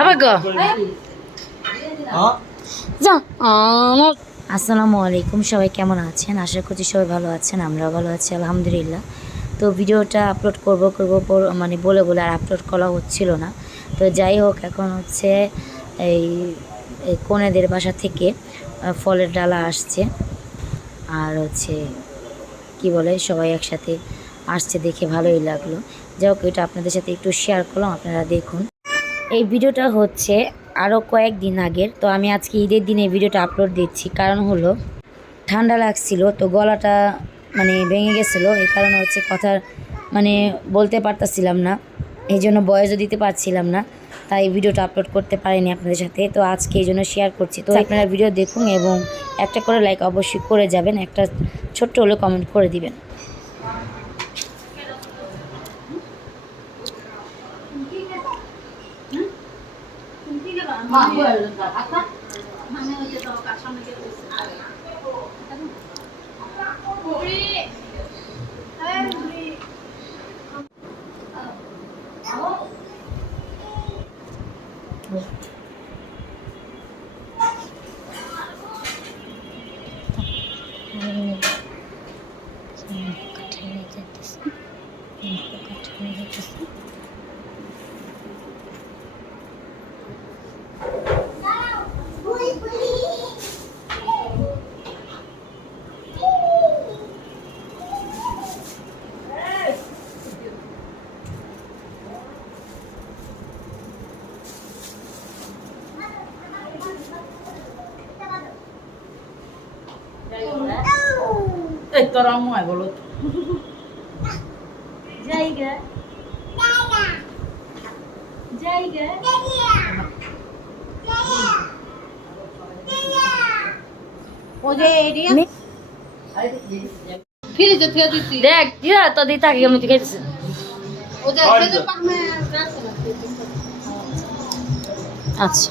আবার গো যা আমার আসসালামু আলাইকুম সবাই কেমন আছেন? আশা করছি সবাই ভালো আছেন আমরাও ভালো আছি আলহামদুলিল্লাহ। তো ভিডিওটা আপলোড করব করব মানে বলে বলে আর আপলোড করা হচ্ছিল না। তো যাই হোক এখন হচ্ছে এই এই কনেদের বাসা থেকে ফলের ডালা আসছে। আর হচ্ছে কি বলে সবাই একসাথে আসছে দেখে ভালোই লাগল। যাই হোক এটা আপনাদের সাথে একটু শেয়ার করলাম আপনারা দেখুন। এই ভিডিওটা হচ্ছে আরও কয়েকদিন আগের। তো আমি আজকে ঈদের দিনে ভিডিওটা আপলোড দিচ্ছি। কারণ হলো, ঠান্ডা লাগছিল, তো গলাটা মানে ভেঙে গেছিল। এই কারণে হচ্ছে কথা মানে বলতে পারতাছিলাম না। এই জন্য বয়সও দিতে পারছিলাম না। তাই ভিডিওটা আপলোড করতে পারিনি আপনাদের সাথে। তো আজকে এই জন্য শেয়ার করছি। তো আপনারা ভিডিও দেখুন এবং একটা করে লাইক অবশ্যই করে যাবেন। একটা ছোট্ট হলে কমেন্ট করে দিবেন। 막 뭐야 이러니까 아까 তোর আম্মু বলো তো। ফ্রিজে থুয়ে দিছি দেখ দিয়া তো দিই তাকে কেমন খাইতেছে ওদের ফ্রিজে পাকমে আচ্ছা।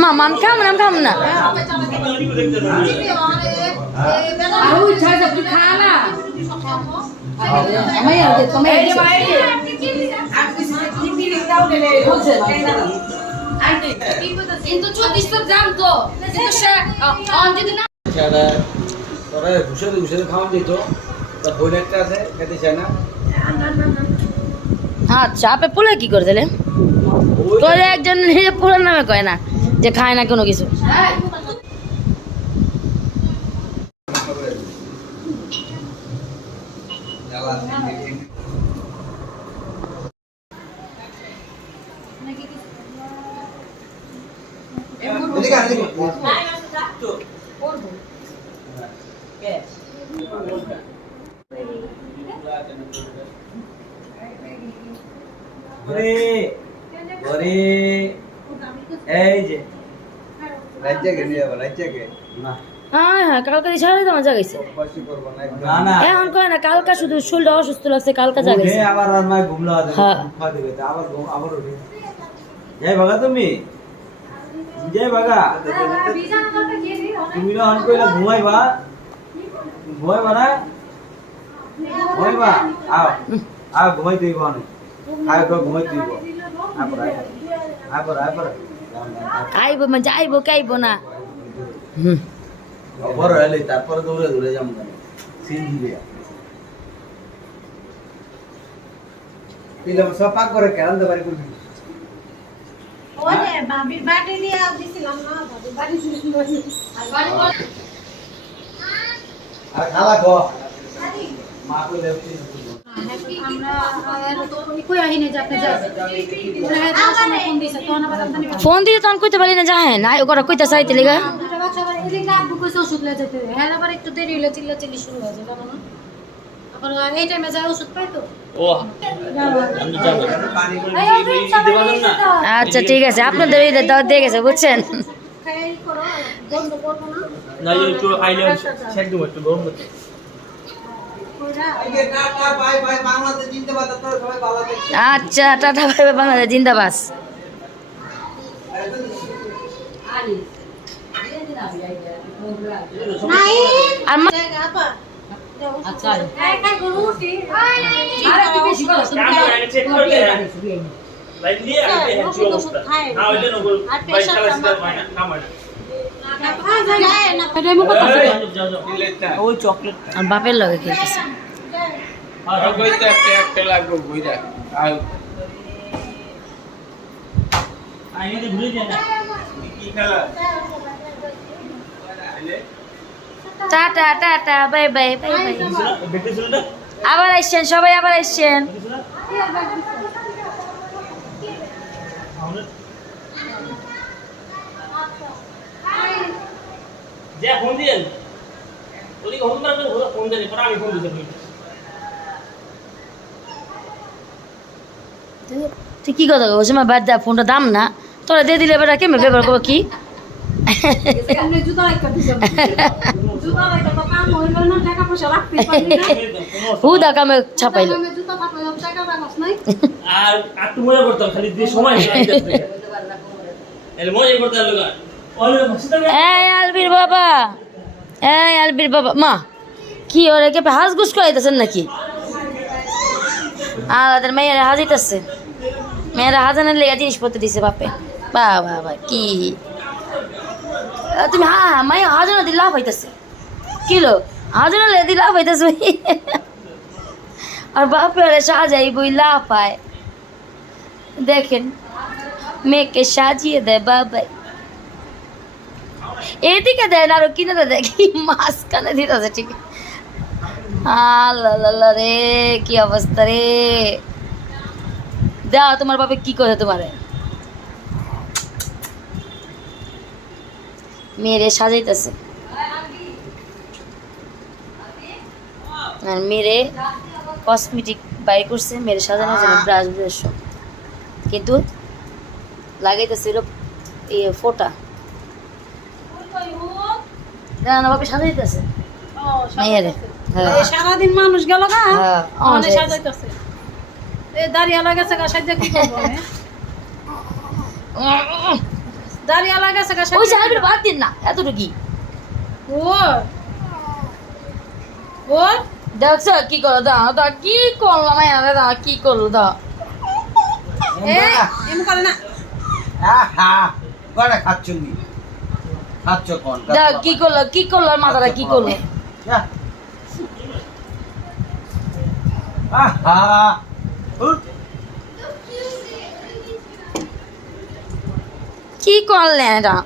মা, মাম খাম না খাম না। আর ওই ছাড়া তুই খা না আমি আর যে তুমি এই যে ভাই বলছে কিন্তু চব্বিশ তো জান তো কিন্তু সে অন যদি না ছেড়ে তোরা ঘুষে ঘুষে আচ্ছা আপে পুলে কি করে দিলে তোরে একজন পুরো নামে কয় না যে খায় না কোনো কিছু। এদিকে ঘরে ঘরে। এই যে। রাজ্জাকে নিয়ে যাব? রাজ্জাকে না। হ্যাঁ হ্যাঁ কালকে সারাই এখন কয় না কালকা শুধু শরীরটা অসুস্থ লাগছে কালকা জাগাইছে। আবার আর মায় ঘুমলা হ্যাঁ। খাওয়া দেবে তা আবার আবার উঠে। যাই ভাগা তুমি? যাই ভাগা তুমি না হন কইলা ঘুমাইবা? ঘুমাইবা না? ঘুমাইবা? আও আও ঘুমাই আয় তো ঘুমাই দিব। আবার আবার আবার আইব। মানে যাইব কাইব না? হুম। বড় হলে তারপরে দৌড়ে দৌড়ে যাব সিন দিবে। দিলাম সব পাক করে কেরান দে বাড়ি করবি আর খালা সময় ফোন দিয়ে তখন কইতে পারি না যাহেন। না ওরা কইতে চাইতে লেগা। যায়। আচ্ছা ঠিক আছে। আপনাদের দিয়ে গেছে বুঝছেন? না আচ্ছা টাটা ভাই বাংলাদেশ জিন্দাবাস নাই আর বাপের লগে খেলতেছে tata tata bye bye bye. আবার আসছেন সবাই আবার আসছেন। যে ফোন দিয়েন। ওদিকে ফোন মারবেন ওরা ফোন দেন পরে আমি ফোন দিতে তুই কি কথা ওই সময় বাদ দা ফোনটা দাম না। তোরা দিয়ে দিলে এবার কেমন ব্যবহার করব কি? হুদা কামে ছাপাইলো। আর করতাম খালি সময় মজা করতাম এই আলবির বাবা, এই আলবির বাবা, মা, কি ওরা কে হাঁস গুস করাইতেছেন নাকি? ওদের মেয়েরা হাজিতেছে। মেয়েরা হাজানের লেগে জিনিসপত্র দিছে বাপে। বা বাবা, কি? তুমি হ্যাঁ মাই হাজানো দিয়ে লাভ হইতেছে। কিলো হাজানো লেগে লাভ হইতেছে আর বাপে ওরা সাজাই বই লাভ পায় দেখেন, মেয়েকে সাজিয়ে দেয় বাবাই। এদিকে দেন আরও কিনে দেয় দেখি, মাঝখানে দিতেছে, ঠিক রে, কি অবস্থা রে। দাও, তোমার বাপে কি করে তোমারে? মেয়েরে সাজাইতেছে। আর মেরে কসমেটিক বাইর করছে, মেরে সাজানোর জন্য ব্রাশ ব্রাশ কিন্তু, লাগাইতেছে এরকম ইয়ে ফোটা। না সাজাইতেছে। মেয়েরে হ্যাঁ। সারাদিন মানুষ গেল সাজাইতেছে। দাঁড়িয়ে গা সাজা কি করব দাঁড়িয়ে গেছে গা ওই সাহেবের বাদ দিন না এতটুকু ওর? ওর? দেখছ কি করো দাও দা কি করলাম আরে দা কি করল দা এ এমন করে না। আহা নি দা কি করল কি করল আর মাথাটা কি করল? কি করলেন এটা?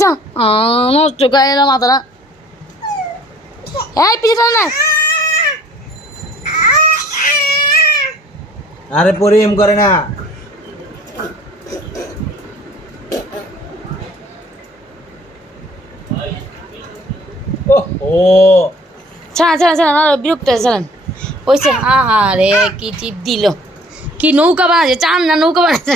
যা আহ, নষ্ট করে এলো মাথাটা। এই পিছনে না। আরে পরে এম করে না। ও। ছাড়া ছাড়া ছাড়া না বিরক্ত হয়ে ছাড়েন ওইসে আহা রে কি টিপ দিল। কি নৌকা বানাচ্ছে চান না নৌকা বানাচ্ছে